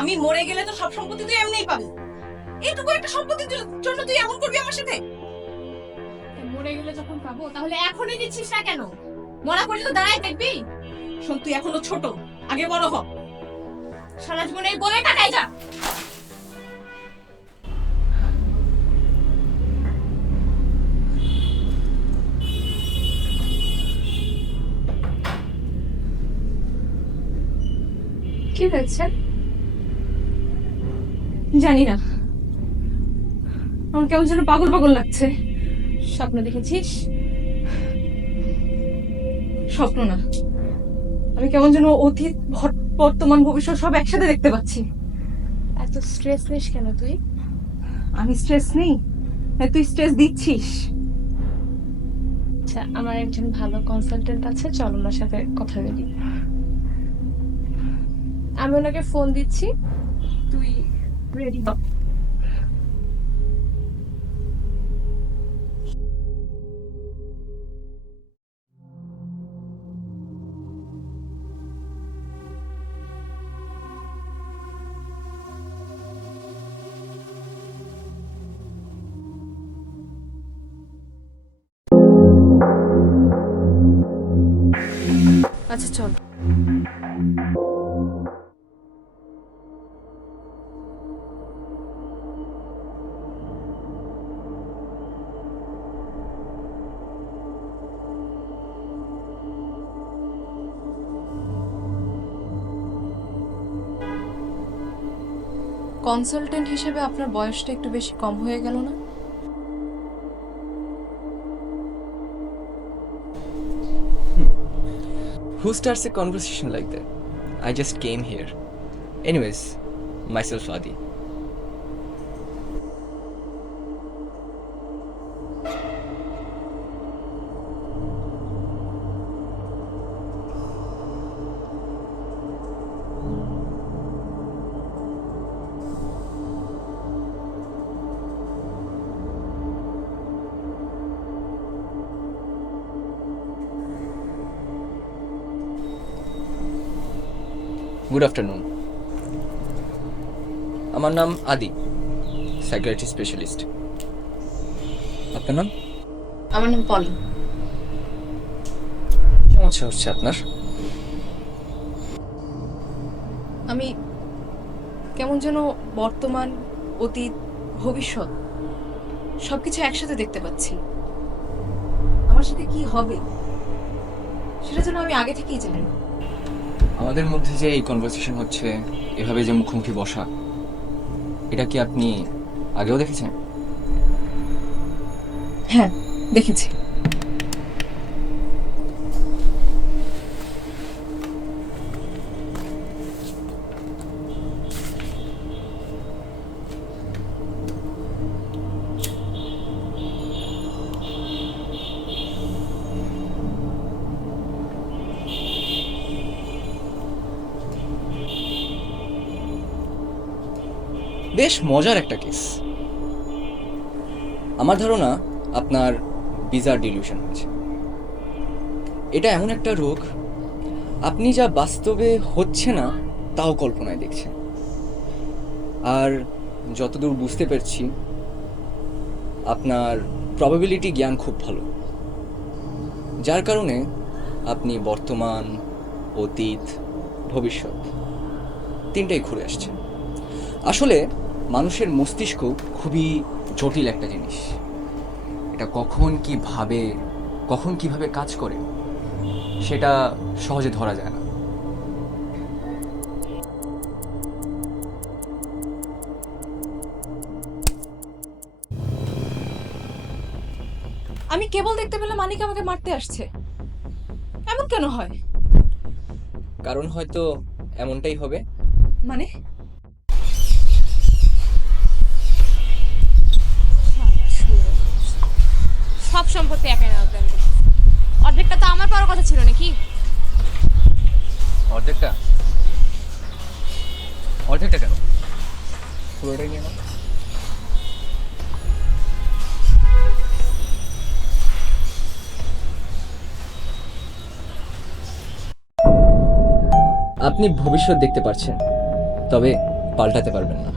আমি মরে গেলে তো সব সম্পত্তি তুই এমনিই পাবি। এইটুকু একটা সম্পত্তির জন্য তুই এমন করবি আমার সাথে? মরে গেলে যখন পাবো তাহলে এখনই দিচ্ছিস না কেন? মরা পর্যন্ত দাঁড়ায় দেখবি? শোন, তুই এখনো ছোট, আগে বড় হ। সারা জীবনে এই বলে কাটাই যা। কি হয়েছে? জানি না, আমার কেমন যেন পাগল পাগল লাগছে। স্বপ্ন দেখেছিস? স্বপ্ন না, আমি কেমন যেন অতীত, বর্তমান, ভবিষ্যৎ সব একসাথে দেখতে পাচ্ছি। এত স্ট্রেস নিস কেন তুই? আমি স্ট্রেস নেই, তুই স্ট্রেস দিচ্ছিস। আচ্ছা, আমার একজন ভালো কনসালটেন্ট আছে, চল ওনার সাথে কথা বলি। আমি ওনাকে ফোন দিচ্ছি, তুই রেডি হ। আচ্ছা চল। কনসালটেন্ট হিসেবে আপনার বয়সটা একটু বেশি কম হয়ে গেল না? Who starts a conversation like that? I just came here. Anyways, myself Adi. Good afternoon. আমার নাম আদি, সাইকিয়াট্রি স্পেশালিস্ট। আপনার নাম? আমার নাম পলি। কি সমস্যা হচ্ছে আপনার? আমি কেমন যেন বর্তমান, অতীত, ভবিষ্যৎ সবকিছু একসাথে দেখতে পাচ্ছি। আমার সাথে কি হবে সেটা যেন আমি আগে থেকেই জানি। আমাদের মধ্যে যে এই কনভারসেশন হচ্ছে, এভাবে যে মুখোমুখি বসা, এটা কি আপনি আগেও দেখেছেন? হ্যাঁ, দেখেছি। বেশ মজার একটা কেস। আমার ধারণা আপনার বিজার ডিলিউশন হয়েছে। এটা এমন একটা রোগ, আপনি যা বাস্তবে হচ্ছে না তাও কল্পনায় দেখছেন। আর যতদূর বুঝতে পারছি, আপনার প্রবাবিলিটি জ্ঞান খুব ভালো, যার কারণে আপনি বর্তমান, অতীত, ভবিষ্যৎ তিনটাই ঘুরে আসছেন। আসলে মানুষের মস্তিষ্ক খুবই জটিল একটা জিনিস। এটা কখন কিভাবে কাজ করে সেটা সহজে ধরা যায় না। আমি কেবল দেখতে পেলাম মানিক আমাকে মারতে আসছে। এমন কেন হয়? কারণ হয়তো এমনটাই হবে। মানে সব সম্পত্তি একাই নেওয়ার প্ল্যান করছিস? অর্ধেকটা তো আমার পাওয়ার কথা ছিল নাকি? অর্ধেকটা? অর্ধেকটা কেন, পুরোটাই নিয়ে নাও। আপনি ভবিষ্যৎ দেখতে পারছেন, তবে পাল্টাতে পারবেন না।